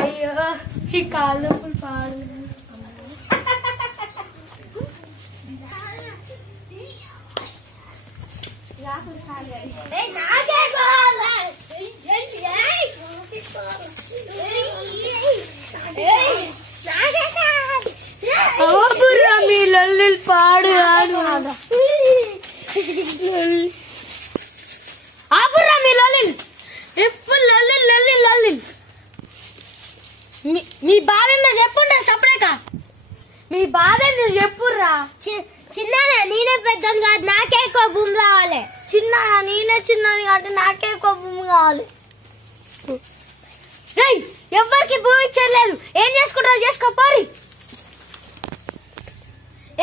అయ్యో ఈ కాళ్ళు నొప్పులు పాడు. మీ లల్లి పాడు ఆపుర్రా మీ లల్లి ఎప్పుడు లల్లి లల్లి లల్లి. మీ బాధ చెప్పుంటా సపరేక. మీ బాధ చెప్పుర్రా. చిన్న నేనే పెద్దం కాదు, నాకే ఎక్కువ భూమి రావాలి. చిన్న నేనే చిన్నది కాబట్టి నాకే ఎక్కువ భూమి కావాలి. ఎవ్వరికి భూమి ఇచ్చలేదు. ఏం చేసుకుంటావు చేసుకోపోరి.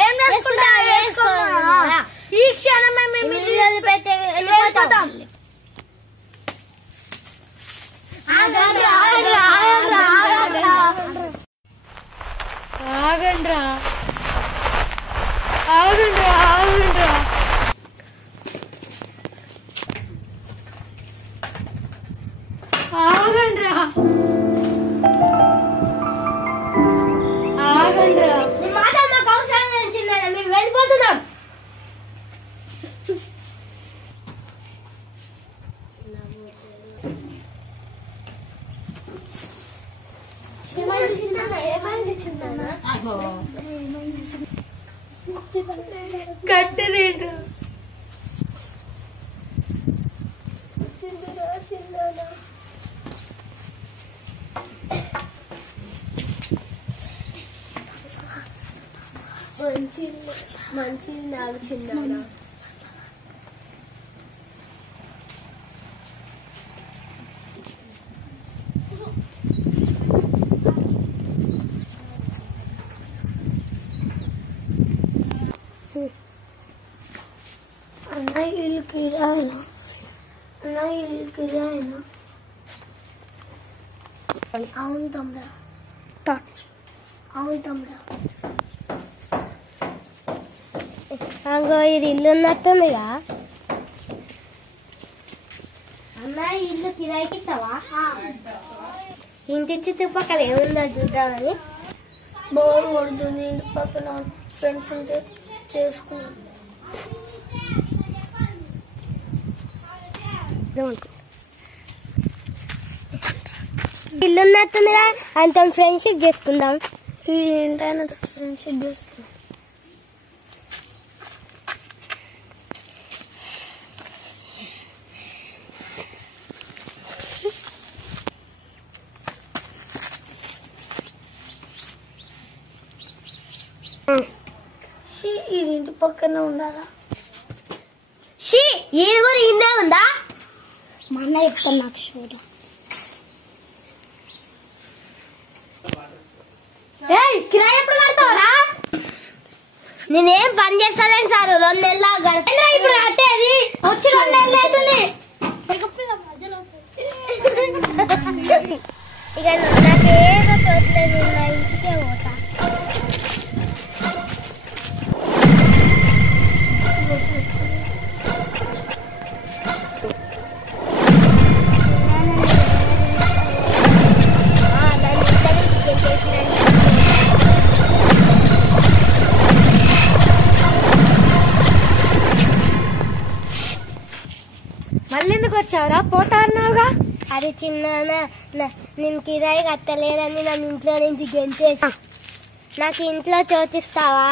ఏం చేసుకుంటా ఈ క్షణమే మేము వెళ్ళిపోతాం. ఆగండ్రా ఆగండ్రా ఆగండ్రా ఆగండ్రా ఆగండ్రా. నీ మాట మాకు అవసరం వచ్చిందా? మేము వెళ్ళిపోతున్నాం. కట్టెదేంట్రా మంచి నాకు చిన్న ఇల్లు కిరాయినా ఇల్లు కిరాయినా. అవును తమ్ముడా, అవును తమ్ముడా. అంగో ఇది ఇల్లు ఉన్నట్టుందిగా. అన్న ఇల్లు కిరాయికి ఇస్తావా? ఇంటి చుట్టుపక్కల ఏముందో చూద్దామని. బోర్ కొడుతుంది. ఇంటి పక్కన ఫ్రెండ్స్ ఉంటే చేసుకున్నాం. ఇల్లు ఉన్నట్టుందిగా, అంత ఫ్రెండ్షిప్ చేసుకుందాం. ఏంటైనా ఫ్రెండ్షిప్ చేసుకుందాం. ఇంటి పక్కన ఉండాలా? ఇది కూడా ఇన్నే ఉందా? మా అన్న చెప్తాను నాకు చూడ. కిరాయి ఎప్పుడు కడతావరా? నేనేం పని చేస్తాను సార్. 2 నెలలు గడపా. ఇప్పుడు కట్టేది వచ్చి 2 నెలలు అవుతుంది. ఇక నాకేదో చోట్లేదు, నా ఇంటికే పోతా. మళ్ళీ ఎందుకు వచ్చావురా? పోతారున్నావుగా. అది చిన్న నేను కిరాయి కట్టలేదని నా ఇంట్లో నుంచి గెంటేసి. నాకు ఇంట్లో చోటిస్తావా?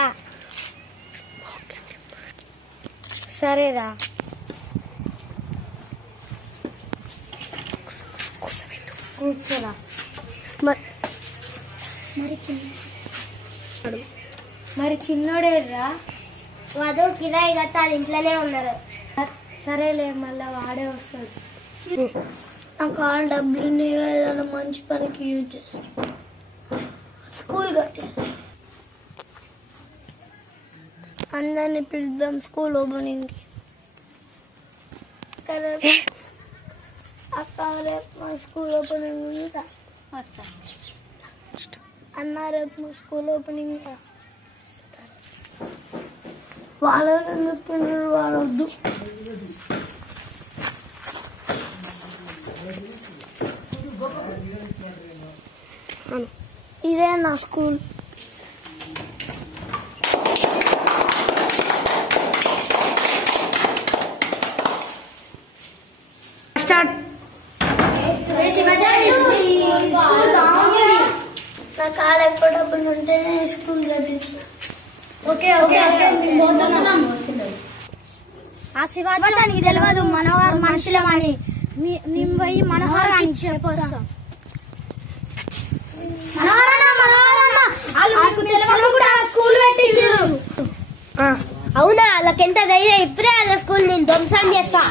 సరేరా. కూర్చోరా. మరి చిన్నోడేరా? వధు కిరాయి కట్టాలి, ఇంట్లోనే ఉన్నారు. సరేలే, మళ్ళా వాడే వస్తాడు. నాకు ఆ డబ్బులు ఏదైనా మంచి పనికి యూజ్ చేస్తాను. స్కూల్ కట్టే అందరినీ పిలుద్దాం స్కూల్ ఓపెనింగ్కి. అక్క రేపు మా స్కూల్ ఓపెనింగ్ ఉంది. అన్న రేపు మా స్కూల్ ఓపెనింగ్. వాళ్ళని ఎందుకు వాళ్ళొద్దు. ఇదే నా స్కూల్. స్టార్ట్. నాకు ఆడకపోవడం ఉంటేనే స్కూల్ చదివిస్తా. ఓకే ఓకే ఆ శివాచానికి తెలియదు మనవారు మనుషులమని. మేము పోయి మనోహర్ అని చెప్పొస్తాం. స్కూల్ పెట్టించారు. అవునా? వాళ్ళకెంత ధైర్యం! ఇప్పుడే వాళ్ళ స్కూల్ నేను ధ్వంసం చేస్తా.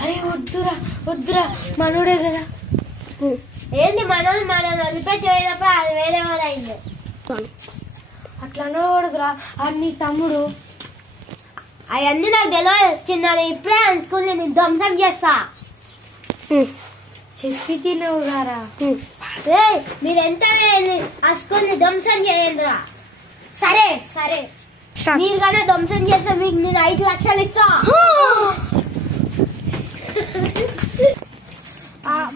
అరే వద్దురా వద్దురా, మనోడే కదా. ఏంది మనోడు? మనం వదిలిపెట్టి పోయినప్పుడు అది వేరే వాళ్ళు అయింది. అట్లా అనకూడదురా, అది నీ తమ్ముడు. అవన్నీ నాకు తెలియదు చిన్న. ఇప్పుడే ఆ స్కూల్ నేను ధ్వంసం చేస్తా. చెప్పి తినవు గారా. మీరు ఎంత ఆ స్కూల్ ని ధ్వంసం చేయండిరా. సరే సరే, మీరు కానీ ధ్వంసం చేస్తే మీకు నేను 5 లక్షలు ఇస్తా.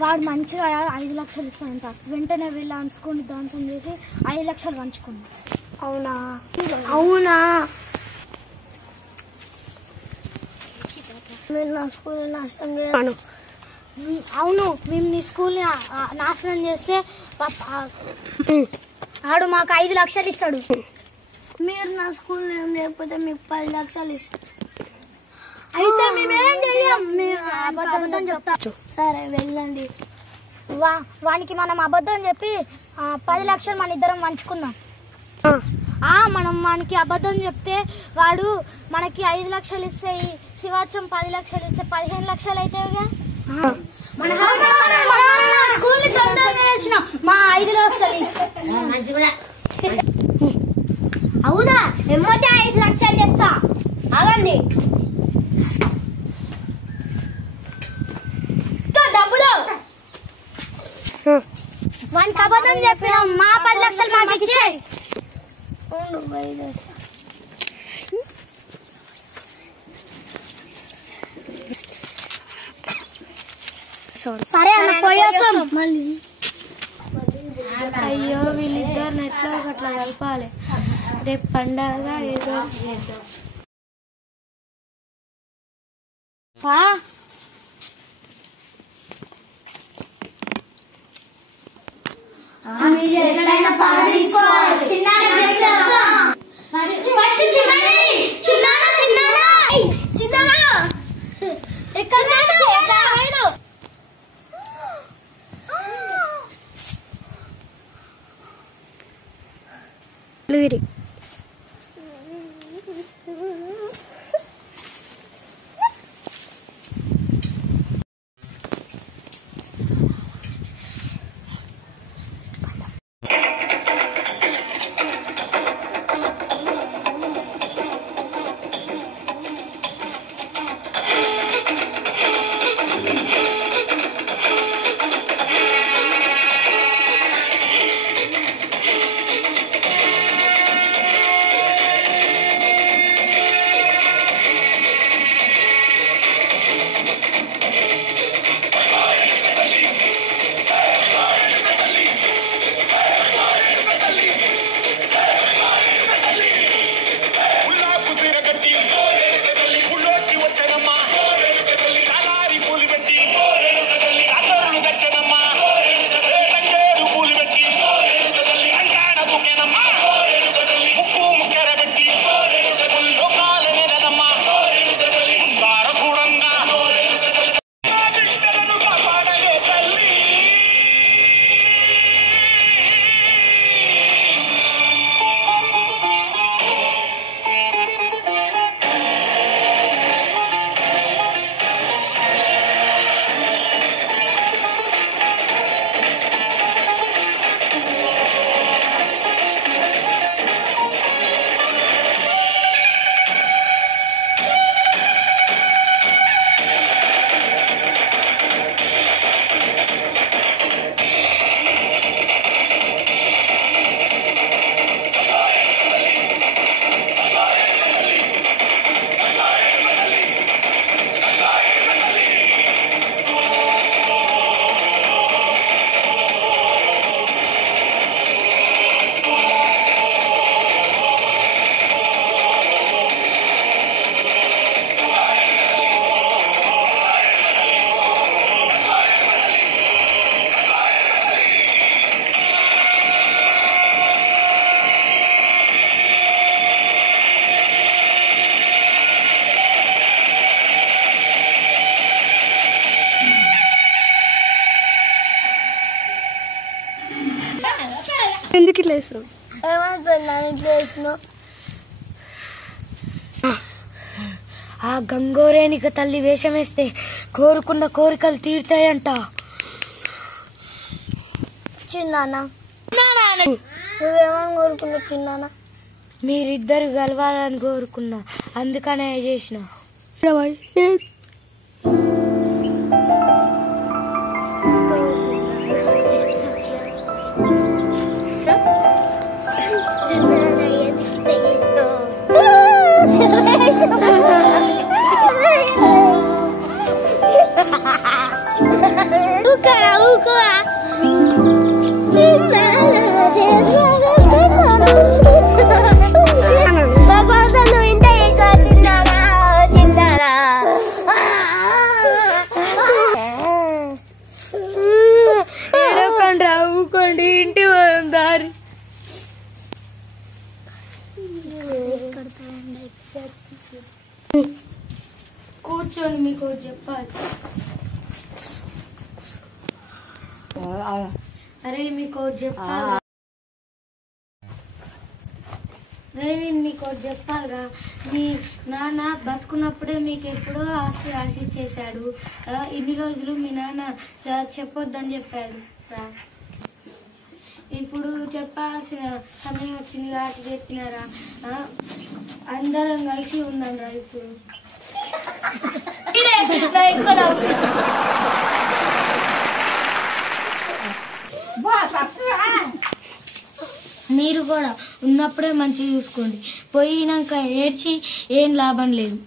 వాడు మంచిగా 5 లక్షలు ఇస్తానంట. వెంటనే వీళ్ళు ఆ స్కూల్ ని ధ్వంసం చేసి 5 లక్షలు పంచుకున్నాం. అవునా? అవునా? మీరు నా స్కూల్ నాశనం చేయాలి. అవును, మేము నీ స్కూల్ ని నాశనం చేస్తే ఆడు మాకు 5 లక్షలు ఇస్తాడు. మీరు నా స్కూల్ ఏం లేకపోతే మీకు 10 లక్షలు ఇస్తారు. అయితే మేమేం చెయ్యం, అబద్ధం చెప్తా. సరే వెళ్ళండి. వానికి మనం అబద్ధం చెప్పి 10 లక్షలు మన ఇద్దరం పంచుకుందాం. మనం మనకి అబద్ధం చెప్తే వాడు మనకి 5 లక్షలు ఇస్తే, శివాచం 10 లక్షలు ఇస్తే 15 లక్షలు అవుతాయిగా. స్కూల్ ని ధ్వంసం చేసిన మా 5 లక్షలు ఇస్తే. అవునా? ఎమ్మటే 5 లక్షలు చెప్తా. అవండి డబ్బులు. వానికి అబద్ధం చెప్పిన మా 10 లక్షలు మాకు ఇచ్చే. సరే అన్న, పోయేస్తాం మళ్ళీ. అయ్యో వీళ్ళిద్దరిని ఎట్లా ఒకట్లా కలపాలి. రేపు పండగ ఏదో చేద్దాం. ఇట్లా వేస్తున్నావు? ఏమైపోయిందని ఇట్లా వేసినావు? ఆ గంగోరేణిక తల్లి వేషం వేస్తే కోరుకున్న కోరికలు తీరుతాయంట. చిన్నానా నువ్వేమని కోరుకున్నావు? చిన్నానా మీరిద్దరు కలవాలని కోరుకున్నా, అందుకనే చేసిన. ఊకోండి, ఇంటి దారి కూర్చొని మీకు చెప్పాలి. అరే మీకు చెప్పాలి, నేను మీకు చెప్పాలిగా. మీ నాన్న బతుకున్నప్పుడే మీకు ఎప్పుడో ఆస్తి రాసిచ్చేసాడు. ఇన్ని రోజులు మీ నాన్న చెప్పొద్దని చెప్పాడు. ఇప్పుడు చెప్పాల్సిన సమయం వచ్చింది కాబట్టి చెప్పినారా. అందరం కలిసి ఉన్నాం రా. ఇప్పుడు మీరు కూడా ఉన్నప్పుడే మంచిగా చూసుకోండి. పోయినాక ఏడ్చి ఏం లాభం లేదు.